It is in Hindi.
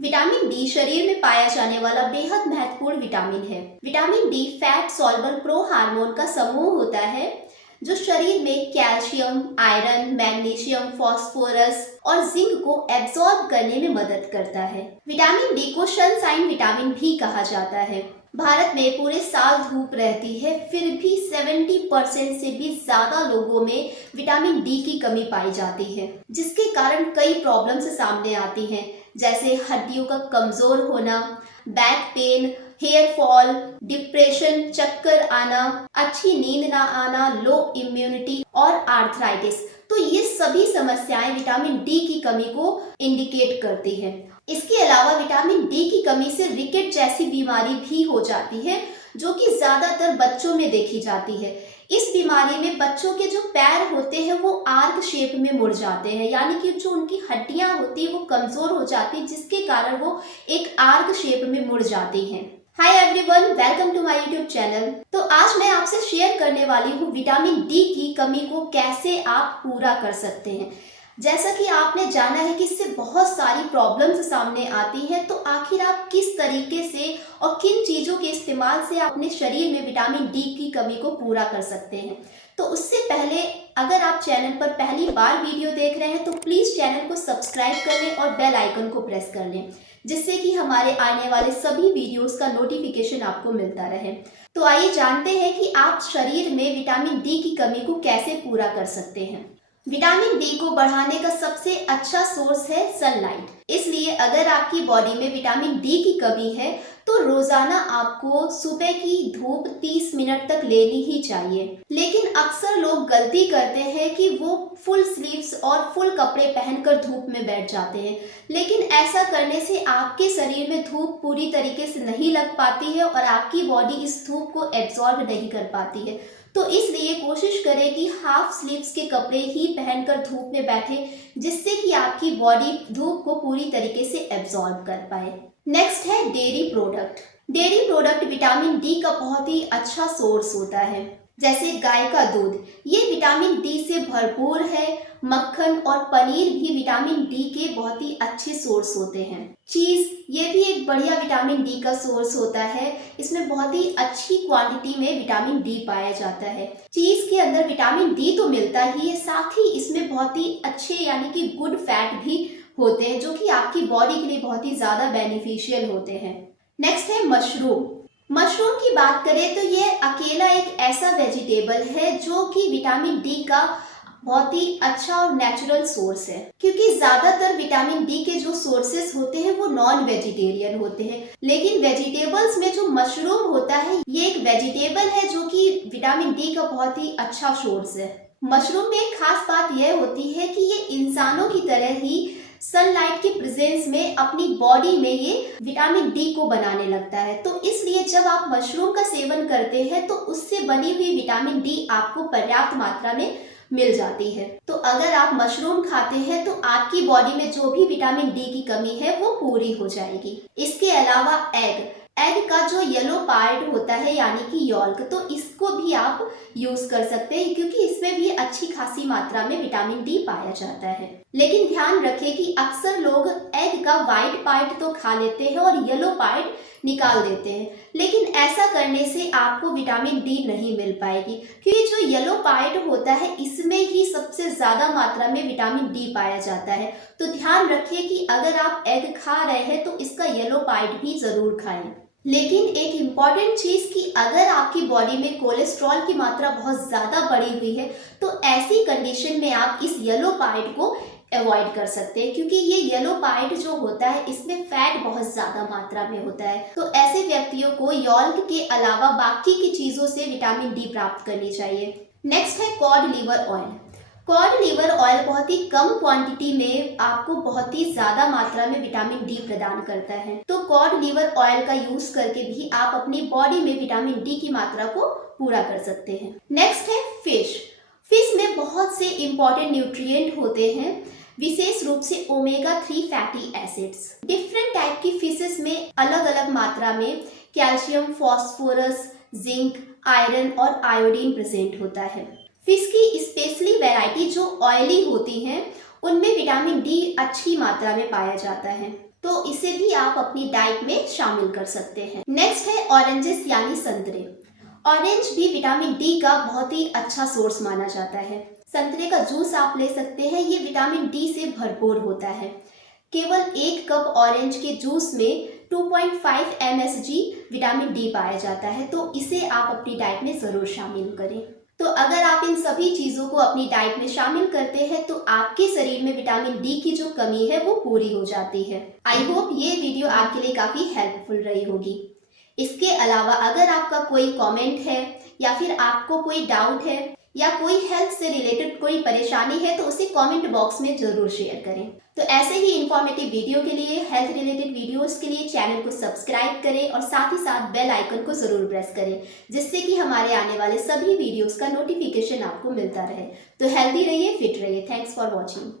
विटामिन डी शरीर में पाया जाने वाला बेहद महत्वपूर्ण विटामिन है। Vitamin D fat soluble pro hormone का समूह होता है जो शरीर में कैल्शियम, आयरन, मैग्नीशियम, फास्फोरस और जिंक को एब्जॉर्ब करने में मदद करता है। विटामिन डी को सनशाइन विटामिन भी कहा जाता है। भारत में पूरे साल धूप रहती है, फिर भी 70% से भी ज्यादा लोगों में विटामिन डी की कमी पाई जाती है, जिसके कारण कई प्रॉब्लम्स सामने आती हैं, जैसे हड्डियों का कमजोर होना, back pain, hair fall, depression, चक्कर आना, अच्छी नींद ना आना, लो इम्यूनिटी और आर्थराइटिस। तो ये सभी समस्याएं विटामिन डी की कमी को इंडिकेट करती है। इसके अलावा विटामिन डी की कमी से रिकेट जैसी बीमारी भी हो जाती है, जो कि ज्यादातर बच्चों में देखी जाती है। इस बीमारी में बच्चों के जो पैर होते हैं वो आर्क शेप में मुड़ जाते हैं, यानी कि जो उनकी हड्डियां होती है वो कमजोर हो जाती है, जिसके कारण वो एक आर्क शेप में मुड़ जाती हैं। Hi everyone, welcome to my YouTube channel. तो आज मैं आपसे शेयर करने वाली हूँ विटामिन डी की कमी को कैसे आप पूरा कर सकते हैं। जैसा कि आपने जाना है कि इससे बहुत सारी प्रॉब्लम्स सामने आती हैं, तो आखिर आप किस तरीके से और किन चीज़ों के इस्तेमाल से आप अपने शरीर में विटामिन डी की कमी को पूरा कर सकते हैं। तो उससे पहले अगर आप चैनल पर पहली बार वीडियो देख रहे हैं तो प्लीज़ चैनल को सब्सक्राइब कर लें और बेल आइकन को प्रेस कर लें, जिससे कि हमारे आने वाले सभी वीडियोस का नोटिफिकेशन आपको मिलता रहे। तो आइए जानते हैं कि आप शरीर में विटामिन डी की कमी को कैसे पूरा कर सकते हैं। विटामिन डी को बढ़ाने का सबसे अच्छा सोर्स है सनलाइट। इसलिए अगर आपकी बॉडी में विटामिन डी की कमी है तो रोजाना आपको सुबह की धूप 30 मिनट तक लेनी ही चाहिए। लेकिन अक्सर लोग गलती करते हैं कि वो फुल स्लीव्स और फुल कपड़े पहनकर धूप में बैठ जाते हैं, लेकिन ऐसा करने से आपके शरीर में धूप पूरी तरीके से नहीं लग पाती है और आपकी बॉडी इस धूप को एब्जॉर्ब नहीं कर पाती है। तो इसलिए कोशिश करें कि हाफ स्लीव्स के कपड़े ही पहनकर धूप में बैठे, जिससे कि आपकी बॉडी धूप को पूरी तरीके से एब्जॉर्ब कर पाए। नेक्स्ट है dairy product. Dairy product vitamin D का बहुत ही अच्छा सोर्स होता है, जैसे गाय का दूध, ये विटामिन डी से भरपूर है। मक्खन और पनीर भी विटामिन डी के बहुत ही अच्छे सोर्स होते हैं। चीज, ये भी एक बढ़िया विटामिन डी का सोर्स होता है। इसमें बहुत ही अच्छी क्वांटिटी में विटामिन डी पाया जाता है। चीज के अंदर विटामिन डी तो मिलता ही है, साथ ही इसमें बहुत ही अच्छे यानी कि गुड फैट भी होते हैं, जो कि आपकी बॉडी के लिए बहुत ही ज्यादा बेनिफिशियल होते हैं। नेक्स्ट है मशरूम। मशरूम की बात करें तो ये अकेला एक ऐसा वेजिटेबल है जो कि विटामिन डी का बहुत ही अच्छा और नेचुरल सोर्स है, क्योंकि ज्यादातर विटामिन डी के जो सोर्सेस होते हैं वो नॉन वेजिटेरियन होते हैं। लेकिन वेजिटेबल्स में जो मशरूम होता है ये एक वेजिटेबल है जो कि विटामिन डी का बहुत ही अच्छा सोर्स है। मशरूम में एक खास बात यह होती है कि ये इंसानों की तरह ही सनलाइट के प्रेजेंस में अपनी बॉडी में ये विटामिन डी को बनाने लगता है। तो इसलिए जब आप मशरूम का सेवन करते हैं तो उससे बनी हुई विटामिन डी आपको पर्याप्त मात्रा में मिल जाती है। तो अगर आप मशरूम खाते हैं तो आपकी बॉडी में जो भी विटामिन डी की कमी है वो पूरी हो जाएगी। इसके अलावा एग का जो येलो पार्ट होता है यानी कि यॉल्क, तो इसको भी आप यूज कर सकते हैं, क्योंकि इसमें भी अच्छी खासी मात्रा में विटामिन डी पाया जाता है। लेकिन ध्यान रखें कि अक्सर लोग एग का व्हाइट पार्ट तो खा लेते हैं और येलो पार्ट निकाल देते हैं, लेकिन ऐसा करने से आपको विटामिन डी नहीं मिल पाएगी, क्योंकि जो येलो पार्ट होता है इसमें ही सबसे ज्यादा मात्रा में विटामिन डी पाया जाता है। तो ध्यान रखिए कि अगर आप एग खा रहे हैं तो इसका येलो पार्ट भी जरूर खाएं। लेकिन एक इम्पॉर्टेंट चीज कि अगर आपकी बॉडी में कोलेस्ट्रॉल की मात्रा बहुत ज्यादा बढ़ी हुई है तो ऐसी कंडीशन में आप इस येलो पार्ट को अवॉइड कर सकते हैं, क्योंकि ये येलो पार्ट जो होता है इसमें फैट बहुत ज्यादा मात्रा में होता है। तो ऐसे व्यक्तियों को यॉल्क के अलावा बाकी की चीजों से विटामिन डी प्राप्त करनी चाहिए। नेक्स्ट है cod liver oil. Cod liver oil बहुत ही कम क्वांटिटी में आपको बहुत ही ज्यादा मात्रा में विटामिन डी प्रदान करता है। तो कॉड लिवर ऑयल का यूज करके भी आप अपनी बॉडी में विटामिन डी की मात्रा को पूरा कर सकते हैं। नेक्स्ट है फिश। फिश में बहुत से इंपॉर्टेंट न्यूट्रिएंट होते हैं, विशेष रूप से omega 3 fatty acids. Different type की फिशेस में अलग अलग मात्रा में कैल्शियम, फास्फोरस, जिंक, आयरन और आयोडीन प्रेजेंट होता है। फिश की स्पेशली वैरायटी जो ऑयली होती हैं उनमें विटामिन डी अच्छी मात्रा में पाया जाता है। तो इसे भी आप अपनी डाइट में शामिल कर सकते हैं। नेक्स्ट है ऑरेंजेस यानी संतरे। ऑरेंज भी विटामिन डी का बहुत ही अच्छा सोर्स माना जाता है। संतरे का जूस आप ले सकते हैं, ये विटामिन डी से भरपूर होता है। केवल 1 कप ऑरेंज के जूस में 2.5 msg विटामिन डी पाया जाता है, तो इसे आप अपनी डाइट में ज़रूर शामिल करें। तो अगर आप इन सभी चीज़ों को अपनी डाइट में शामिल करते हैं तो आपके शरीर में विटामिन डी की जो कमी है वो पूरी हो जाती है। आई होप ये वीडियो आपके लिए काफ़ी हेल्पफुल रही होगी। इसके अलावा अगर आपका कोई कमेंट है या फिर आपको कोई डाउट है या कोई हेल्थ से रिलेटेड कोई परेशानी है तो उसे कमेंट बॉक्स में ज़रूर शेयर करें। तो ऐसे ही इंफॉर्मेटिव वीडियो के लिए, हेल्थ रिलेटेड वीडियोस के लिए चैनल को सब्सक्राइब करें और साथ ही साथ बेल आइकन को ज़रूर प्रेस करें, जिससे कि हमारे आने वाले सभी वीडियोस का नोटिफिकेशन आपको मिलता रहे। तो हेल्दी रहिए, फिट रहिए। Thanks for watching.